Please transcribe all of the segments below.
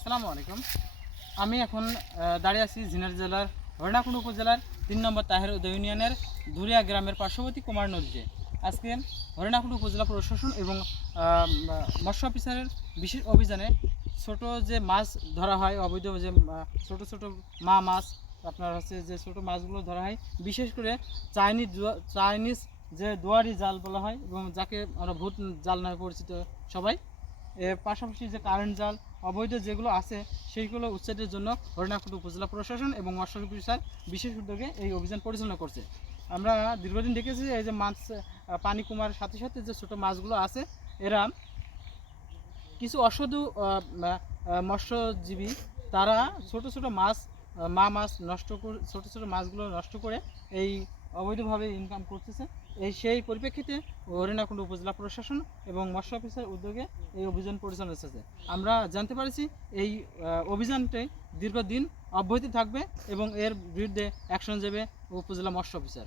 আসসালামু আলাইকুম। আমি এখন দাঁড়িয়ে আছি ঝিনার জেলার হরিণাকুণ্ড উপজেলার তিন নম্বর তাহের উদয় ইউনিয়নের দুরিয়া গ্রামের পার্শ্ববর্তী কুমার নদীতে। আজকে হরিণাকুণ্ড উপজেলা প্রশাসন এবং মৎস্য অফিসারের বিশেষ অভিযানে ছোট যে মাছ ধরা হয়, অবৈধ যে ছোট ছোট মা মাছ, আপনার হচ্ছে যে ছোট মাছগুলো ধরা হয়, বিশেষ করে চাইনিজ চাইনিজ যে দুয়ারি জাল বলা হয় এবং যাকে আমরা ভূত জাল নামে পরিচিত সবাই, এর পাশাপাশি যে কারেন্ট জাল অবৈধ যেগুলো আছে, সেইগুলো উচ্ছেদের জন্য হরিণাকুণ্ড উপজেলা প্রশাসন এবং মৎস্য অফিসার বিশেষ উদ্যোগে এই অভিযান পরিচালনা করছে। আমরা দীর্ঘদিন দেখেছি এই যে মাছ পানি কমার সাথে সাথে যে ছোট মাছগুলো আছে, এরা কিছু অসাধু মৎস্যজীবী, তারা ছোট ছোট মাছ মা মাছ নষ্ট করে, ছোট ছোট মাছগুলো নষ্ট করে এই অবৈধভাবে ইনকাম করতেছে। এই সেই পরিপ্রেক্ষিতে হরিণাকুণ্ড উপজেলা প্রশাসন এবং মৎস্য অফিসের উদ্যোগে এই অভিযান পরিচালনা হচ্ছে। আমরা জানতে পারছি এই অভিযানটি দীর্ঘদিন অব্যাহতি থাকবে এবং এর বিরুদ্ধে অ্যাকশন যাবে উপজেলা মৎস্য অফিসার।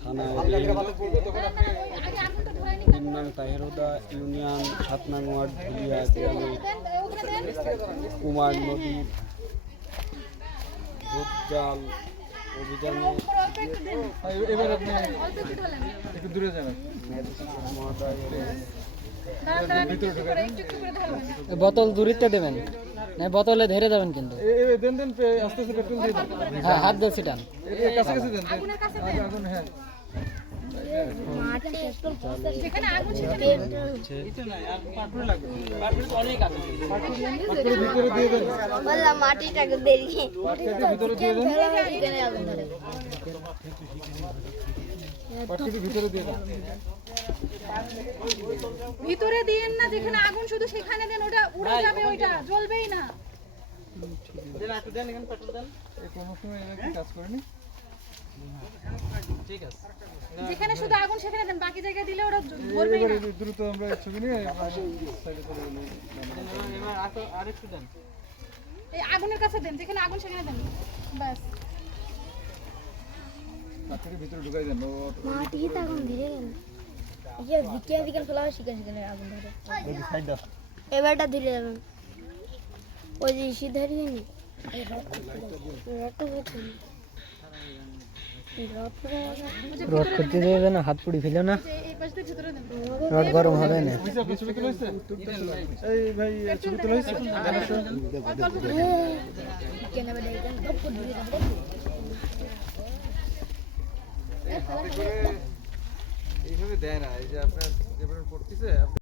থানা তিন নং তাহেরোদা ইউনিয়ন সাত নং ওয়ার্ড ধুলিয়া গ্রামে কুমার এবার আপনি একটু দূরে যাবেন বোতল দূরিতে দেবেন। না বোতলে ধরে দেবেন কিন্তু। দেন দেন আস্তে আস্তে পেট্রোল দিয়ে দেন। হ্যাঁ হাত দিয়ে ছিটান কাছে দেন। আগুন হ্যাঁ। মাটিটাকে বেরিয়ে ভিতরে দিয়ে ভিতরে দিয়েন না যেখানে আগুন শুধু সেখানে দেন ওটা উড়ে যাবে ওইটা জ্বলবেই না। দেন একটু দেন এখানে পেট্রোল দেন। এই কোনো সময় এরা কি কাজ করেনি? যেখানে শুধু আগুন সেখানে দেন বাকি জায়গায় দিলে ওটা জ- না। দ্রুত আমরা ছবি নিয়ে সাইডে চলে গেলে এবার আর- আর একটু দেন। এই আগুনের কাছে দেন যেখানে আগুন সেখানে দেন। ভিতরে ঢুকাই দেন ও মাটিতে আগুন ধরে গেল। ইয়ে বিকেল বিকেল ফেলা হয় সেখানে সেখানে আগুন ধরে। এবারটা ধরে যাবেন। ওই যে ইসি ধরিয়ে নি। রড পরে রড করতে দেবে না হাত পুড়ি ফেলে না যে এই পাশ দিয়ে ভিতরে দেন রড গরম হবে না ছবি তুলে হয়েছে এই ভাই ছবি তুলে হয়েছে অল্প অল্প করে কেন বেটা এটা গপ্প ধরে যাবে এইভাবে দেয় না এই যে আপনার যেভাবে পড়তেছে